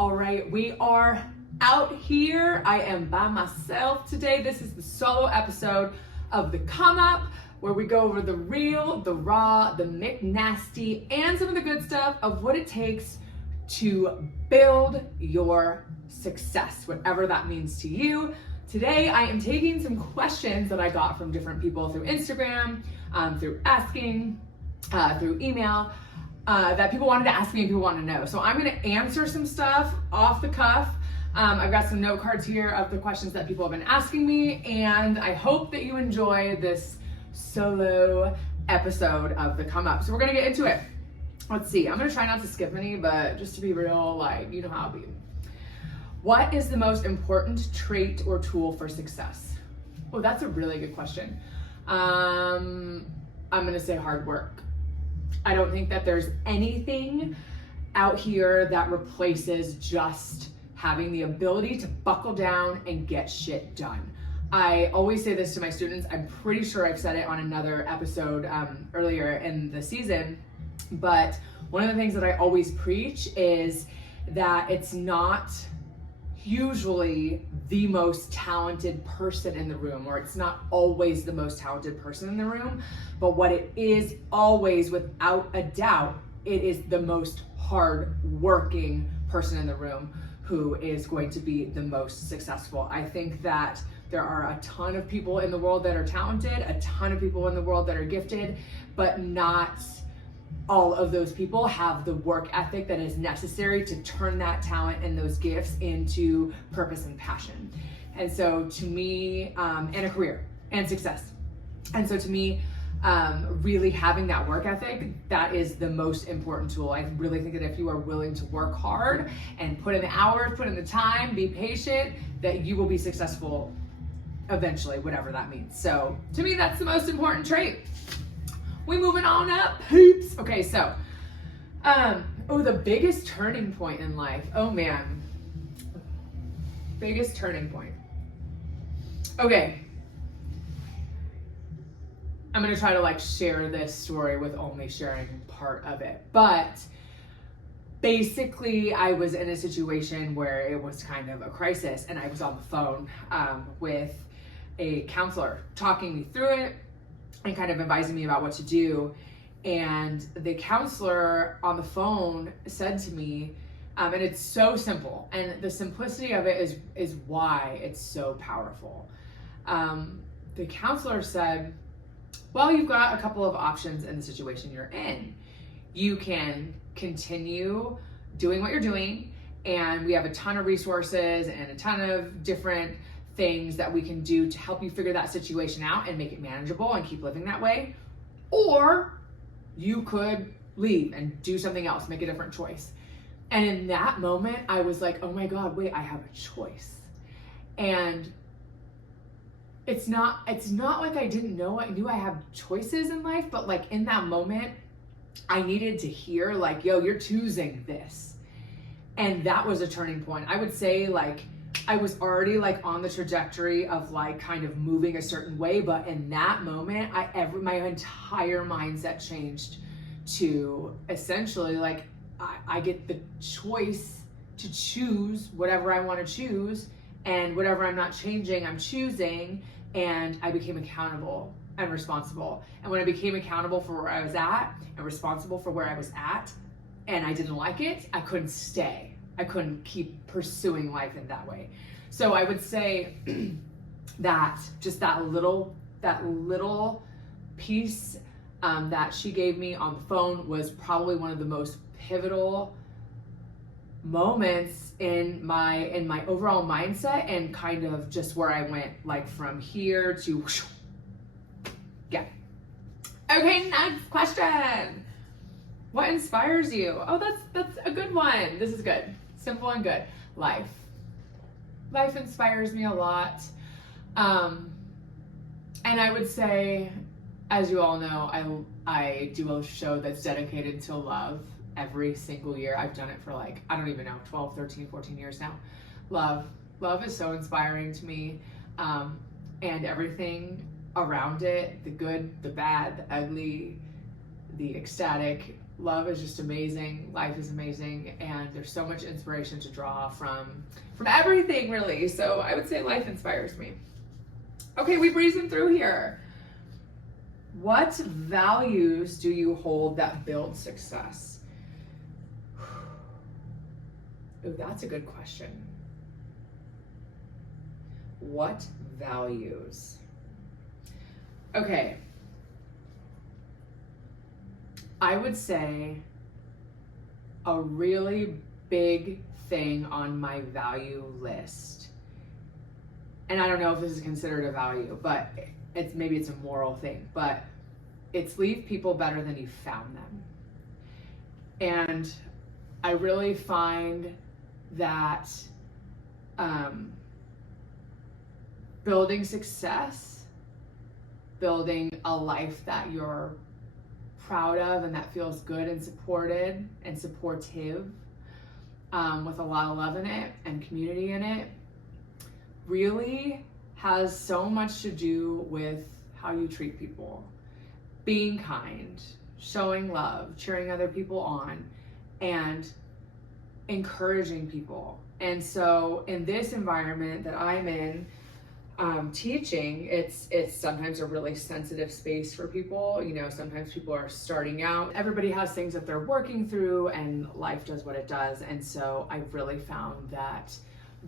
All right, we are out here. I am by myself today. This is the solo episode of The Come Up, where we go over the real, the raw, the McNasty, and some of the good stuff of what it takes to build your success, whatever that means to you. Today, I am taking some questions that I got from different people through Instagram, through asking, through email, that people wanted to ask me and people wanted to know. So I'm gonna answer some stuff off the cuff. I've got some note cards here of the questions that people have been asking me, and I hope that you enjoy this solo episode of The Come Up. So we're gonna get into it. Let's see, I'm gonna try not to skip any, but just to be real, like, you know how it be. What is the most important trait or tool for success? Oh, that's a really good question. I'm gonna say hard work. I don't think that there's anything out here that replaces just having the ability to buckle down and get shit done. I always say this to my students. I'm pretty sure I've said it on another episode earlier in the season, but one of the things that I always preach is that it's not usually the most talented person in the room, or it's not always the most talented person in the room, but what it is always, without a doubt, it is the most hard-working person in the room who is going to be the most successful. I think that there are a ton of people in the world that are talented, a ton of people in the world that are gifted, but not all of those people have the work ethic that is necessary to turn that talent and those gifts into purpose and passion. And so to me, and a career and success. And so to me, really having that work ethic, that is the most important tool. I really think that if you are willing to work hard and put in the hours, put in the time, be patient, that you will be successful eventually, whatever that means. So to me, that's the most important trait. We moving on up, poops. Okay, so, the biggest turning point in life. Oh man, biggest turning point. Okay, I'm gonna try to share this story with only sharing part of it, but basically I was in a situation where it was kind of a crisis, and I was on the phone with a counselor talking me through it and kind of advising me about what to do. And the counselor on the phone said to me, and it's so simple, and the simplicity of it is why it's so powerful. The counselor said, well, you've got a couple of options in the situation you're in. You can continue doing what you're doing, and we have a ton of resources and a ton of different things that we can do to help you figure that situation out and make it manageable and keep living that way. Or you could leave and do something else, make a different choice. And in that moment, I was like, oh my God, wait, I have a choice. And it's not like I didn't know. I knew I have choices in life, but in that moment, I needed to hear yo, you're choosing this. And that was a turning point. I would say I was already on the trajectory of kind of moving a certain way, but in that moment, my entire mindset changed to essentially I get the choice to choose whatever I want to choose, and whatever I'm not changing, I'm choosing, and I became accountable and responsible. And when I became accountable for where I was at and responsible for where I was at, and I didn't like it, I couldn't stay. I couldn't keep pursuing life in that way. So I would say that just that little piece that she gave me on the phone was probably one of the most pivotal moments in my overall mindset, and kind of just where I went from here to yeah. Okay, next question. What inspires you? Oh, that's a good one. This is good. Simple and good. Life inspires me a lot. And I would say, as you all know, I do a show that's dedicated to love every single year. I've done it for I don't even know, 12, 13, 14 years now. Love is so inspiring to me. And everything around it, the good, the bad, the ugly, the ecstatic, love is just amazing. Life is amazing, and there's so much inspiration to draw from everything, really. So I would say life inspires me. Okay, we breezing through here. What values do you hold that build success? Oh, that's a good question. What values? Okay. I would say a really big thing on my value list, and I don't know if this is considered a value, but maybe it's a moral thing, but it's leave people better than you found them. And I really find that building success, building a life that you're proud of and that feels good and supported and supportive, with a lot of love in it and community in it, really has so much to do with how you treat people, being kind, showing love, cheering other people on, and encouraging people. And so in this environment that I'm in, teaching, it's sometimes a really sensitive space for people. You know, sometimes people are starting out. Everybody has things that they're working through, and life does what it does. And so I've really found that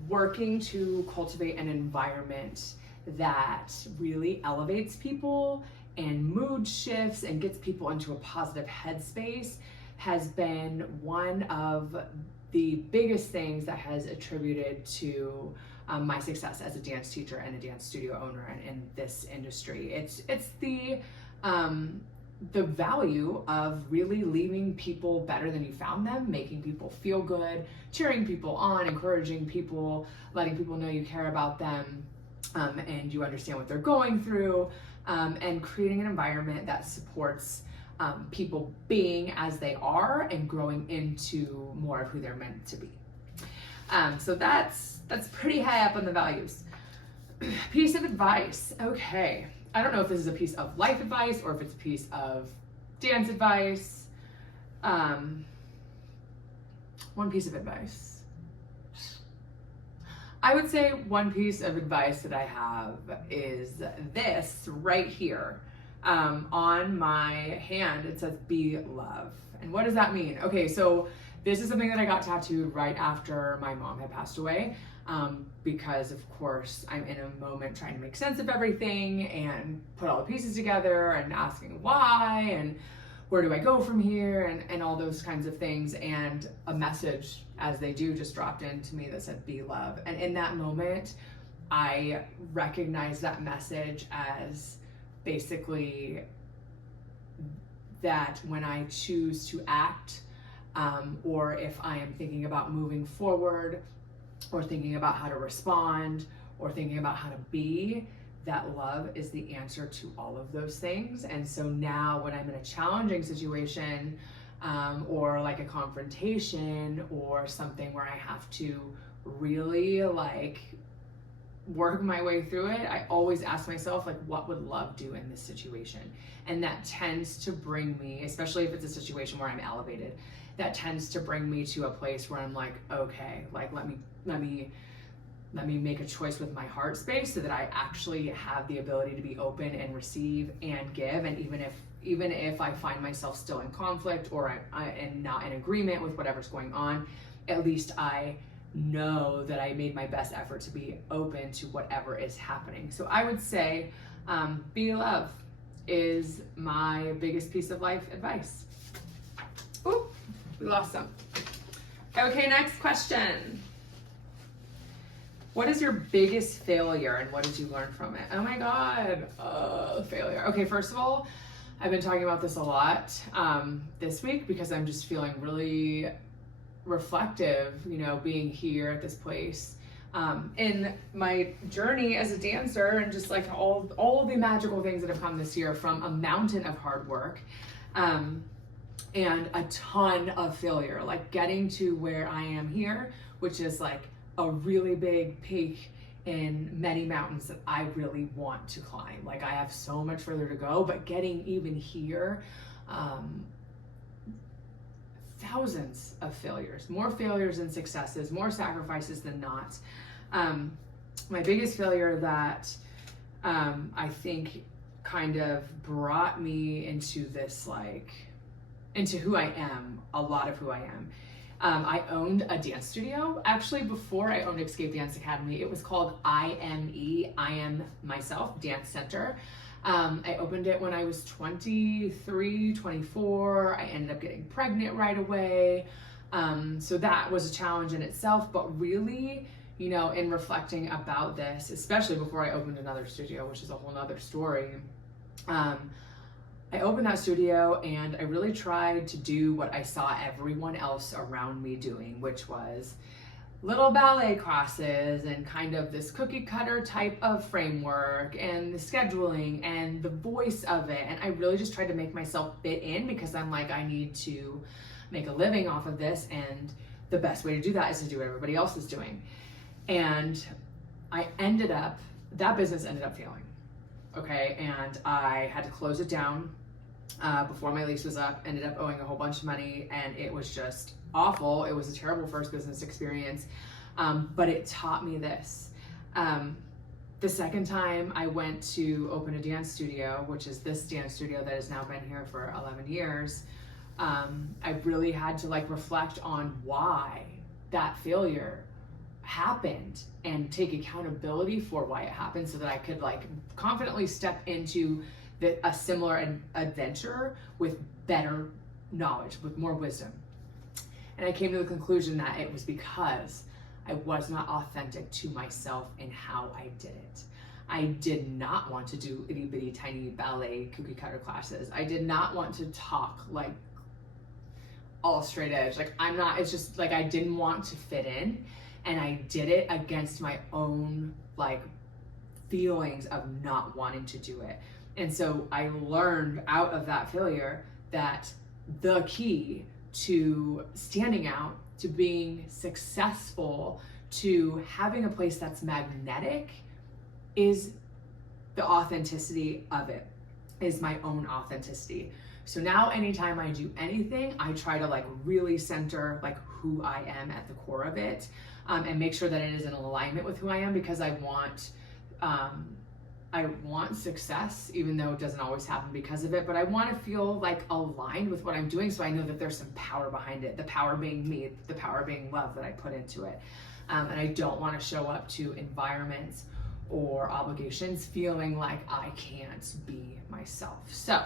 working to cultivate an environment that really elevates people and mood shifts and gets people into a positive headspace has been one of the biggest things that has attributed to my success as a dance teacher and a dance studio owner in this industry. It's the value of really leaving people better than you found them, making people feel good, cheering people on, encouraging people, letting people know you care about them, and you understand what they're going through, and creating an environment that supports people being as they are and growing into more of who they're meant to be. So that's pretty high up on the values. Piece of advice. Okay. I don't know if this is a piece of life advice or if it's a piece of dance advice. One piece of advice. I would say one piece of advice that I have is this right here. On my hand, it says, be love. And what does that mean? Okay, so this is something that I got tattooed right after my mom had passed away, because of course I'm in a moment trying to make sense of everything and put all the pieces together and asking why and where do I go from here and all those kinds of things. And a message, as they do, just dropped into me that said, be love. And in that moment, I recognized that message as basically that when I choose to act, or if I am thinking about moving forward or thinking about how to respond or thinking about how to be, that love is the answer to all of those things. And so now when I'm in a challenging situation, or like a confrontation or something where I have to really like work my way through it, I always ask myself, like, what would love do in this situation? And that tends to bring me, especially if it's a situation where I'm elevated, that tends to bring me to a place where I'm like, okay, like let me make a choice with my heart space so that I actually have the ability to be open and receive and give. And even if I find myself still in conflict or I am not in agreement with whatever's going on, at least I know that I made my best effort to be open to whatever is happening. So I would say, be love is my biggest piece of life advice. Ooh, we lost some. Okay, next question. What is your biggest failure and what did you learn from it? Oh my God, failure. Okay, first of all, I've been talking about this a lot this week because I'm just feeling really reflective, you know, being here at this place in my journey as a dancer, and just like all the magical things that have come this year from a mountain of hard work and a ton of failure, like getting to where I am here, which is like a really big peak in many mountains that I really want to climb. Like I have so much further to go, but getting even here thousands of failures, more failures than successes, more sacrifices than not. My biggest failure that I think kind of brought me into this, like, into who I am, a lot of who I am. I owned a dance studio. Actually, before I owned Escape Dance Academy, it was called IME, I Am Myself Dance Center. I opened it when I was 23, 24. I ended up getting pregnant right away. So that was a challenge in itself, but really, you know, in reflecting about this, especially before I opened another studio, which is a whole nother story, I opened that studio and I really tried to do what I saw everyone else around me doing, which was little ballet classes and kind of this cookie cutter type of framework and the scheduling and the voice of it. And I really just tried to make myself fit in because I'm like, I need to make a living off of this. And the best way to do that is to do what everybody else is doing. And that business ended up failing. Okay. And I had to close it down before my lease was up, ended up owing a whole bunch of money, and it was just awful. It was a terrible first business experience, but it taught me this. The second time I went to open a dance studio, which is this dance studio that has now been here for 11 years, I really had to like reflect on why that failure happened and take accountability for why it happened so that I could like confidently step into a similar adventure with better knowledge, with more wisdom. And I came to the conclusion that it was because I was not authentic to myself in how I did it. I did not want to do itty bitty tiny ballet cookie cutter classes. I did not want to talk like all straight edge. Like it's just like I didn't want to fit in, and I did it against my own like feelings of not wanting to do it. And so I learned out of that failure that the key to standing out, to being successful, to having a place that's magnetic is the authenticity of it, is my own authenticity. So now anytime I do anything, I try to like really center like who I am at the core of it, and make sure that it is in alignment with who I am, because I want success, even though it doesn't always happen because of it, but I want to feel like aligned with what I'm doing, so I know that there's some power behind it, the power being me, the power being love that I put into it. And I don't want to show up to environments or obligations feeling like I can't be myself. So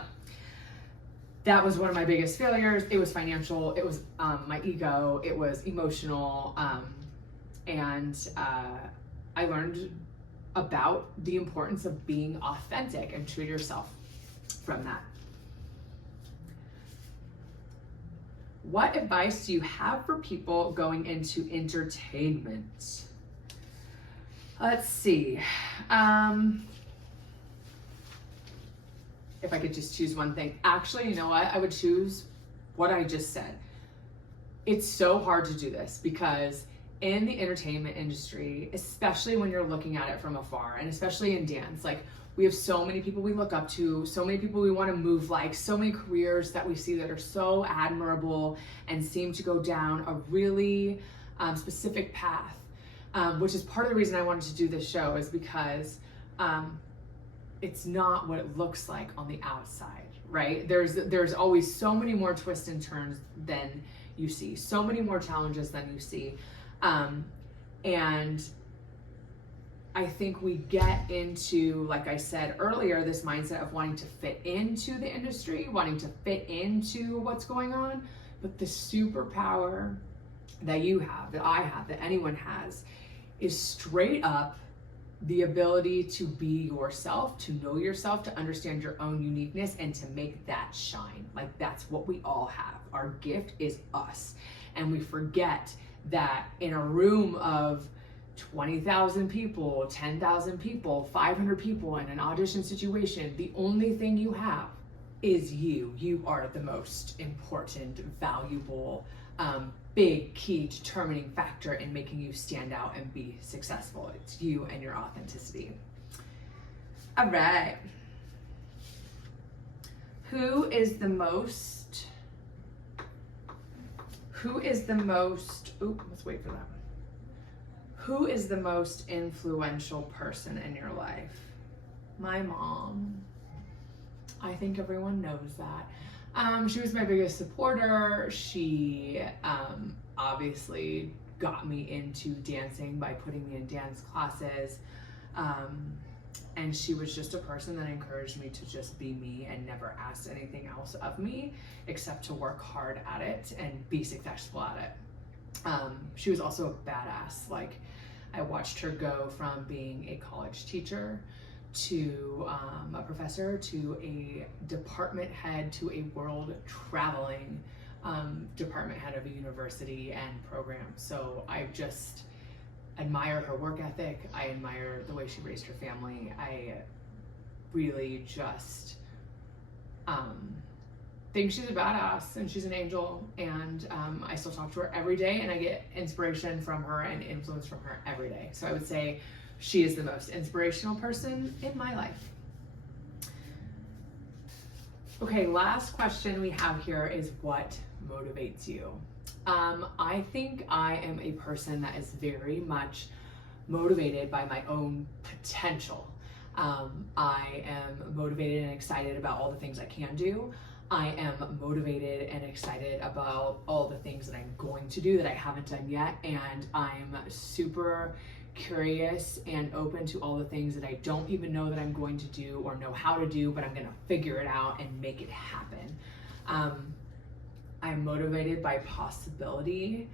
that was one of my biggest failures. It was financial, it was my ego, it was emotional, and I learned about the importance of being authentic and true to yourself from that. What advice do you have for people going into entertainment? Let's see. If I could just choose one thing. Actually, you know what? I would choose what I just said. It's so hard to do this because in the entertainment industry, especially when you're looking at it from afar, and especially in dance, like we have so many people we look up to, so many people we want to move like, so many careers that we see that are so admirable and seem to go down a really specific path, which is part of the reason I wanted to do this show, is because it's not what it looks like on the outside, right? There's always so many more twists and turns than you see, so many more challenges than you see. And I think we get into, like I said earlier, this mindset of wanting to fit into the industry, wanting to fit into what's going on. But the superpower that you have, that I have, that anyone has, is straight up the ability to be yourself, to know yourself, to understand your own uniqueness, and to make that shine. Like that's what we all have. Our gift is us. And we forget that in a room of 20,000 people, 10,000 people, 500 people in an audition situation, the only thing you have is you. You are the most important, valuable, big key determining factor in making you stand out and be successful. It's you and your authenticity. All right. Who is the most Who is the most, let's wait for that. Who is the most influential person in your life? My mom. I think everyone knows that. She was my biggest supporter. She obviously got me into dancing by putting me in dance classes. And she was just a person that encouraged me to just be me and never asked anything else of me except to work hard at it and be successful at it. She was also a badass. Like, I watched her go from being a college teacher to a professor to a department head to a world traveling department head of a university and program. So I just admire her work ethic. I admire the way she raised her family. I really just think she's a badass and she's an angel, and I still talk to her every day and I get inspiration from her and influence from her every day. So I would say she is the most inspirational person in my life. Okay, last question we have here is, what motivates you? I think I am a person that is very much motivated by my own potential. I am motivated and excited about all the things I can do. I am motivated and excited about all the things that I'm going to do that I haven't done yet. And I'm super curious and open to all the things that I don't even know that I'm going to do or know how to do, but I'm gonna figure it out and make it happen. I'm motivated by possibility,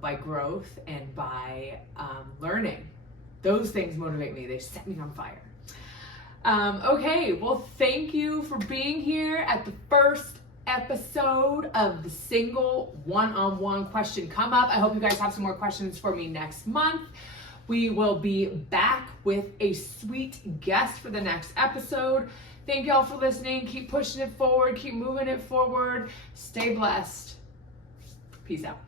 by growth, and by learning. Those things motivate me. They set me on fire. Okay, well, thank you for being here at the first episode of the single one-on-one question come up. I hope you guys have some more questions for me next month. We will be back with a sweet guest for the next episode. Thank y'all for listening. Keep pushing it forward. Keep moving it forward. Stay blessed. Peace out.